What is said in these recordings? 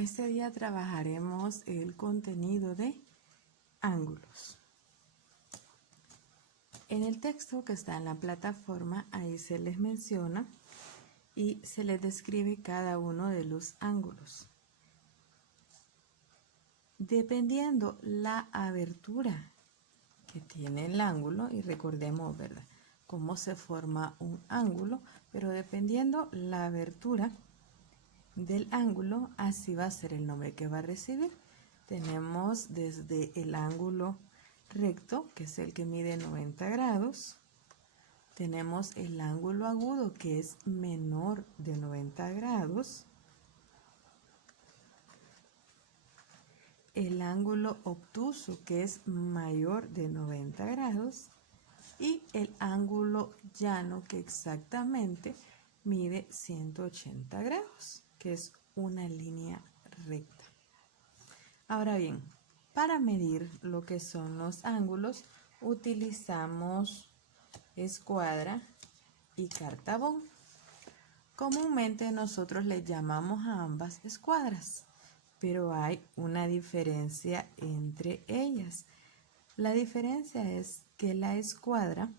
Este día trabajaremos el contenido de ángulos. En el texto que está en la plataforma, ahí se les menciona y se les describe cada uno de los ángulos. Dependiendo la abertura que tiene el ángulo, y recordemos, ¿verdad?, cómo se forma un ángulo, pero dependiendo la abertura del ángulo, así va a ser el nombre que va a recibir. Tenemos desde el ángulo recto, que es el que mide 90 grados. Tenemos el ángulo agudo, que es menor de 90 grados. El ángulo obtuso, que es mayor de 90 grados. Y el ángulo llano, que exactamente mide 180 grados, que es una línea recta. Ahora bien, para medir lo que son los ángulos, utilizamos escuadra y cartabón. Comúnmente nosotros le llamamos a ambas escuadras, pero hay una diferencia entre ellas. La diferencia es que la escuadra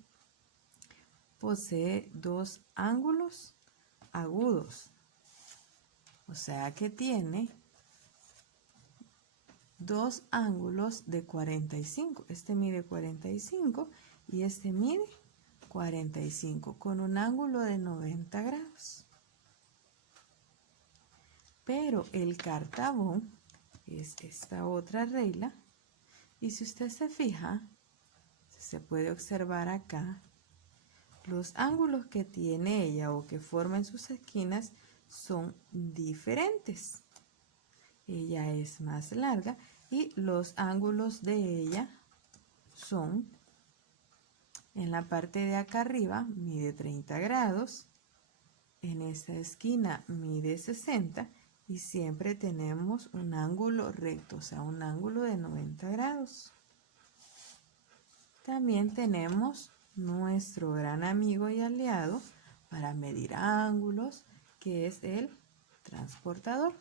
posee dos ángulos agudos, o sea que tiene dos ángulos de 45. Este mide 45 y este mide 45 con un ángulo de 90 grados. Pero el cartabón es esta otra regla, y si usted se fija, se puede observar acá, los ángulos que tiene ella o que forman sus esquinas son diferentes. Ella es más larga y los ángulos de ella son, en la parte de acá arriba mide 30 grados, en esta esquina mide 60 y siempre tenemos un ángulo recto, o sea, un ángulo de 90 grados. También tenemos nuestro gran amigo y aliado para medir ángulos, que es el transportador.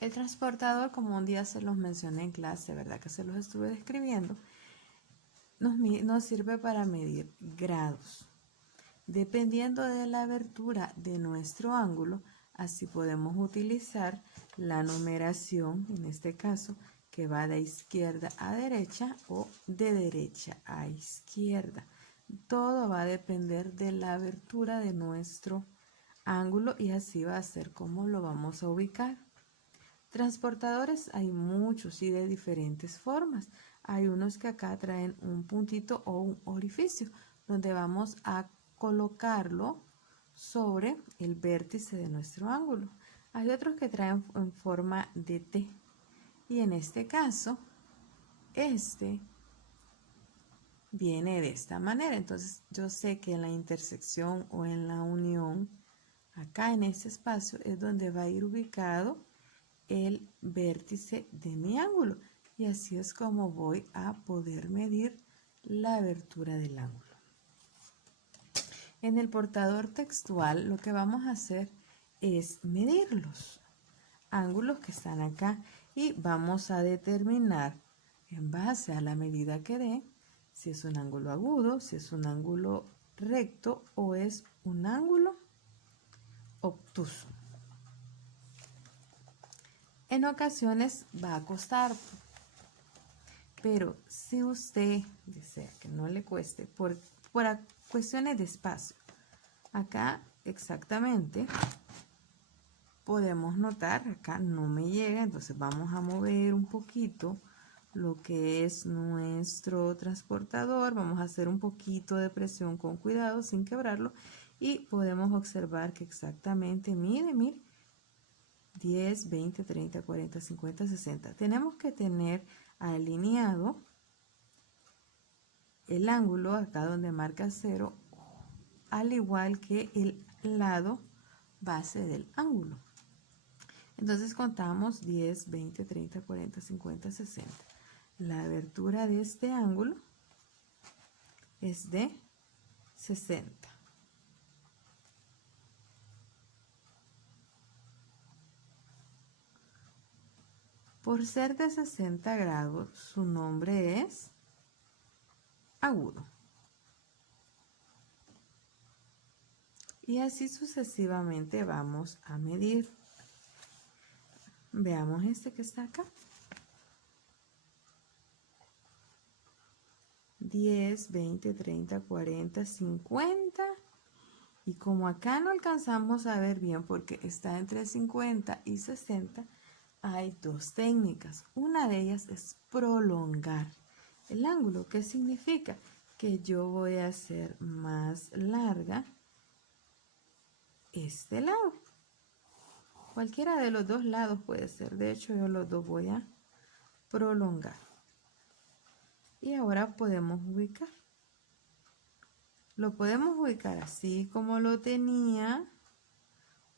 El transportador, como un día se los mencioné en clase, ¿verdad?, que se los estuve describiendo, nos sirve para medir grados. Dependiendo de la abertura de nuestro ángulo, así podemos utilizar la numeración, en este caso, que va de izquierda a derecha o de derecha a izquierda. Todo va a depender de la abertura de nuestro ángulo y así va a ser como lo vamos a ubicar. Transportadores hay muchos y de diferentes formas. Hay unos que acá traen un puntito o un orificio donde vamos a colocarlo sobre el vértice de nuestro ángulo. Hay otros que traen en forma de T. Y en este caso, este viene de esta manera. Entonces, yo sé que en la intersección o en la unión, acá en este espacio, es donde va a ir ubicado el vértice de mi ángulo. Y así es como voy a poder medir la abertura del ángulo. En el portador textual, lo que vamos a hacer es medir los ángulos que están acá y vamos a determinar en base a la medida que dé si es un ángulo agudo, si es un ángulo recto o es un ángulo obtuso. En ocasiones va a costar, pero si usted desea que no le cueste por cuestiones de espacio, acá exactamente podemos notar, acá no me llega, entonces vamos a mover un poquito lo que es nuestro transportador, vamos a hacer un poquito de presión con cuidado sin quebrarlo y podemos observar que exactamente mide, mire, 10, 20, 30, 40, 50, 60. Tenemos que tener alineado el ángulo acá donde marca 0, al igual que el lado base del ángulo. Entonces contamos 10, 20, 30, 40, 50, 60. La abertura de este ángulo es de 60. . Por ser de 60 grados, su nombre es agudo. Y así sucesivamente vamos a medir. Veamos este que está acá. 10, 20, 30, 40, 50. Y como acá no alcanzamos a ver bien porque está entre 50 y 60, hay dos técnicas. Una de ellas es prolongar el ángulo. ¿Qué significa? Que yo voy a hacer más larga este lado. Cualquiera de los dos lados puede ser. De hecho, yo los dos voy a prolongar. Y ahora podemos ubicar. Lo podemos ubicar así como lo tenía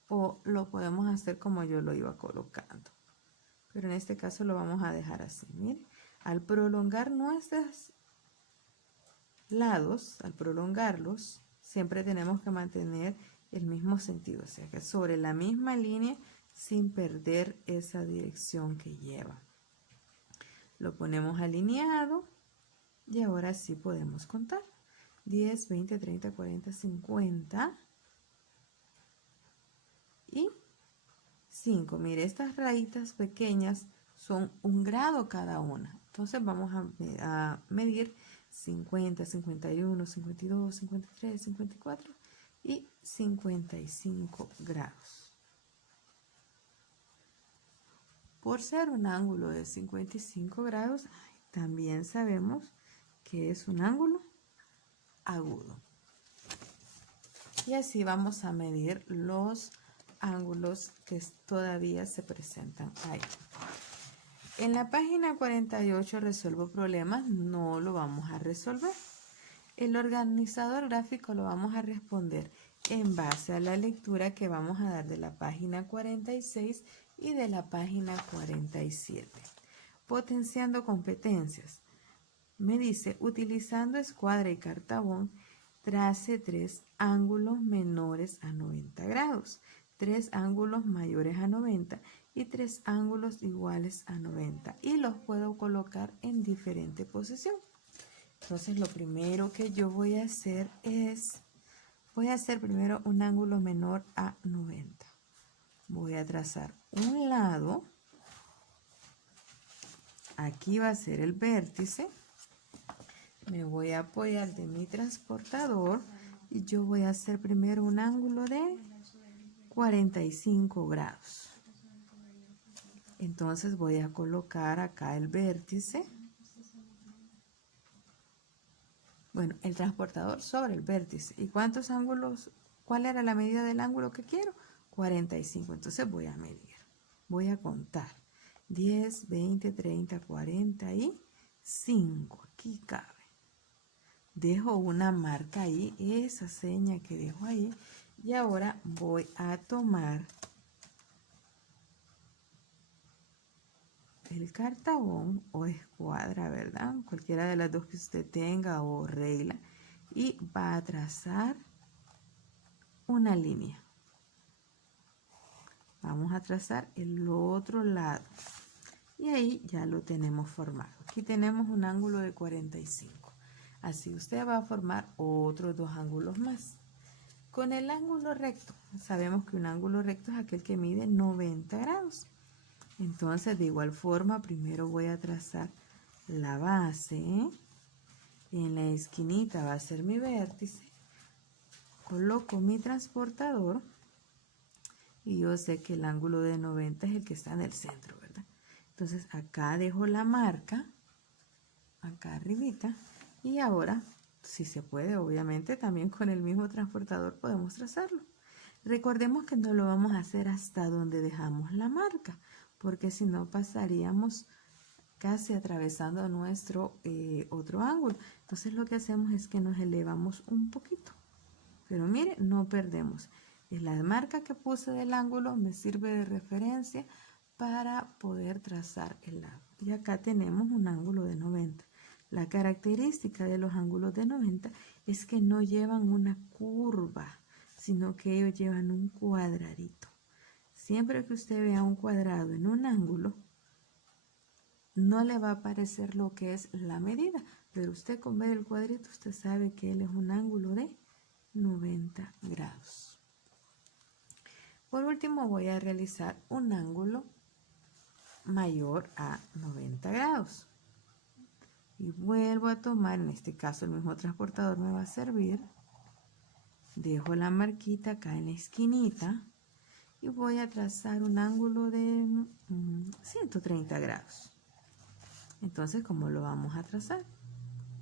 o lo podemos hacer como yo lo iba colocando. Pero en este caso lo vamos a dejar así. Miren, al prolongar nuestros lados, al prolongarlos, siempre tenemos que mantener el mismo sentido. O sea que sobre la misma línea sin perder esa dirección que lleva. Lo ponemos alineado y ahora sí podemos contar. 10, 20, 30, 40, 50 y 5. Mire, estas rayitas pequeñas son 1 grado cada una. Entonces vamos a medir 50, 51, 52, 53, 54 y 55 grados. Por ser un ángulo de 55 grados, también sabemos que es un ángulo agudo. Y así vamos a medir los ángulos que todavía se presentan ahí. En la página 48 resuelvo problemas, no lo vamos a resolver. El organizador gráfico lo vamos a responder en base a la lectura que vamos a dar de la página 46 y de la página 47. Potenciando competencias. Me dice, utilizando escuadra y cartabón, trace 3 ángulos menores a 90 grados, 3 ángulos mayores a 90 y 3 ángulos iguales a 90. Y los puedo colocar en diferente posición. Entonces, lo primero que yo voy a hacer es, voy a hacer primero un ángulo menor a 90. Voy a trazar un lado. Aquí va a ser el vértice. Me voy a apoyar de mi transportador y yo voy a hacer primero un ángulo de 45 grados. Entonces voy a colocar acá el vértice. Bueno, el transportador sobre el vértice. ¿Y cuántos ángulos? ¿Cuál era la medida del ángulo que quiero? 45. Entonces voy a medir. Voy a contar. 10, 20, 30, 45. Aquí cabe. Dejo una marca ahí, esa seña que dejo ahí. Y ahora voy a tomar el cartabón o escuadra, ¿verdad? Cualquiera de las dos que usted tenga o regla. Y va a trazar una línea. Vamos a trazar el otro lado. Y ahí ya lo tenemos formado. Aquí tenemos un ángulo de 45. Así usted va a formar otros 2 ángulos más. Con el ángulo recto, sabemos que un ángulo recto es aquel que mide 90 grados. Entonces, de igual forma, primero voy a trazar la base. En la esquinita va a ser mi vértice. Coloco mi transportador. Y yo sé que el ángulo de 90 es el que está en el centro, ¿verdad? Entonces, acá dejo la marca. Acá arribita. Y ahora, si se puede, obviamente, también con el mismo transportador podemos trazarlo. Recordemos que no lo vamos a hacer hasta donde dejamos la marca, porque si no pasaríamos casi atravesando nuestro otro ángulo. Entonces lo que hacemos es que nos elevamos un poquito. Pero mire, no perdemos. La marca que puse del ángulo me sirve de referencia para poder trazar el lado. Y acá tenemos un ángulo de 90. La característica de los ángulos de 90 es que no llevan una curva, sino que ellos llevan un cuadradito. Siempre que usted vea un cuadrado en un ángulo, no le va a aparecer lo que es la medida, pero usted con ver el cuadrito, usted sabe que él es un ángulo de 90 grados. Por último, voy a realizar un ángulo mayor a 90 grados. Y vuelvo a tomar, en este caso el mismo transportador me va a servir. Dejo la marquita acá en la esquinita y voy a trazar un ángulo de 130 grados. Entonces, ¿cómo lo vamos a trazar?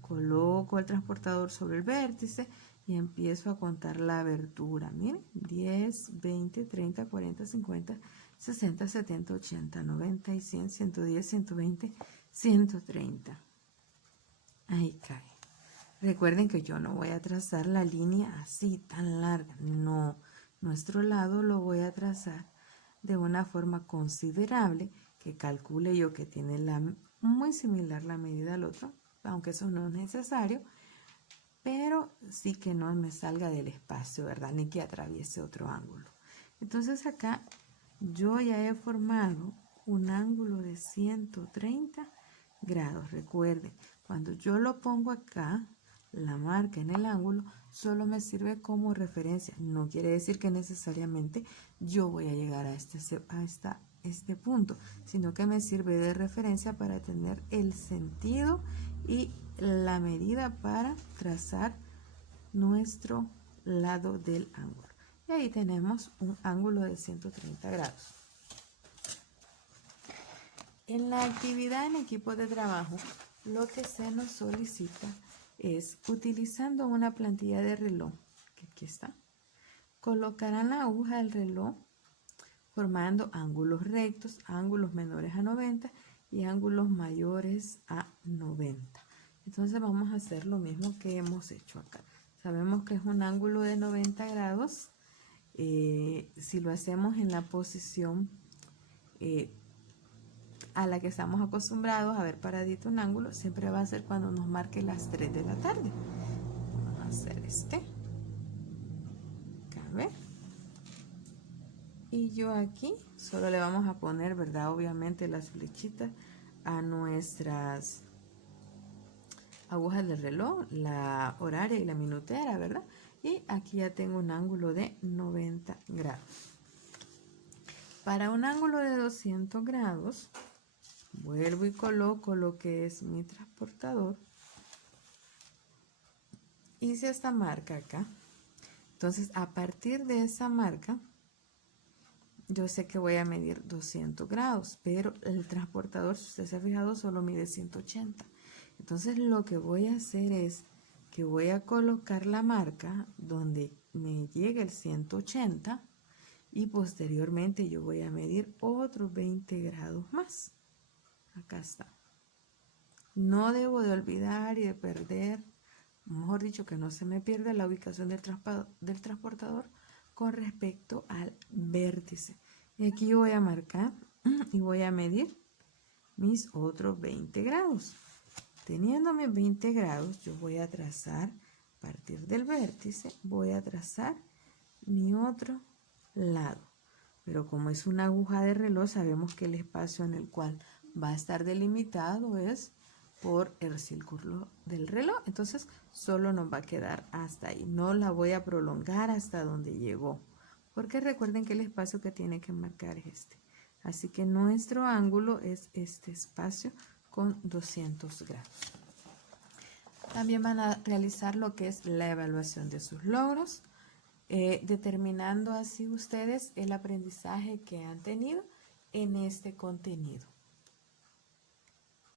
Coloco el transportador sobre el vértice y empiezo a contar la abertura. Miren, 10, 20, 30, 40, 50, 60, 70, 80, 90 y 100, 110, 120, 130. Ahí cae. Recuerden que yo no voy a trazar la línea así tan larga. No, nuestro lado lo voy a trazar de una forma considerable que calcule yo que tiene muy similar la medida al otro, aunque eso no es necesario, pero sí que no me salga del espacio, ¿verdad? Ni que atraviese otro ángulo. Entonces acá yo ya he formado un ángulo de 130 grados. Recuerden, cuando yo lo pongo acá, la marca en el ángulo solo me sirve como referencia. No quiere decir que necesariamente yo voy a llegar a este punto, sino que me sirve de referencia para tener el sentido y la medida para trazar nuestro lado del ángulo. Y ahí tenemos un ángulo de 130 grados. En la actividad en equipo de trabajo, lo que se nos solicita es, utilizando una plantilla de reloj, que aquí está, colocarán la aguja del reloj formando ángulos rectos, ángulos menores a 90 y ángulos mayores a 90. Entonces vamos a hacer lo mismo que hemos hecho acá. Sabemos que es un ángulo de 90 grados. Si lo hacemos en la posición a la que estamos acostumbrados a ver paradito un ángulo, siempre va a ser cuando nos marque las 3 de la tarde. Vamos a hacer cabe. Y yo aquí solo le vamos a poner, ¿verdad? Obviamente las flechitas a nuestras agujas del reloj, la horaria y la minutera, ¿verdad? Y aquí ya tengo un ángulo de 90 grados. Para un ángulo de 200 grados, vuelvo y coloco lo que es mi transportador. Hice esta marca acá. Entonces, a partir de esa marca, yo sé que voy a medir 200 grados, pero el transportador, si usted se ha fijado, solo mide 180. Entonces, lo que voy a hacer es que voy a colocar la marca donde me llegue el 180 y posteriormente yo voy a medir otros 20 grados más. Acá está. No debo de olvidar y de perder, mejor dicho, que no se me pierda la ubicación del transportador con respecto al vértice. Y aquí voy a marcar y voy a medir mis otros 20 grados. Teniendo mis 20 grados, yo voy a trazar, a partir del vértice, voy a trazar mi otro lado. Pero como es una aguja de reloj, sabemos que el espacio en el cual va a estar delimitado es por el círculo del reloj. Entonces, solo nos va a quedar hasta ahí. No la voy a prolongar hasta donde llegó. Porque recuerden que el espacio que tiene que marcar es este. Así que nuestro ángulo es este espacio con 200 grados. También van a realizar lo que es la evaluación de sus logros, determinando así ustedes el aprendizaje que han tenido en este contenido.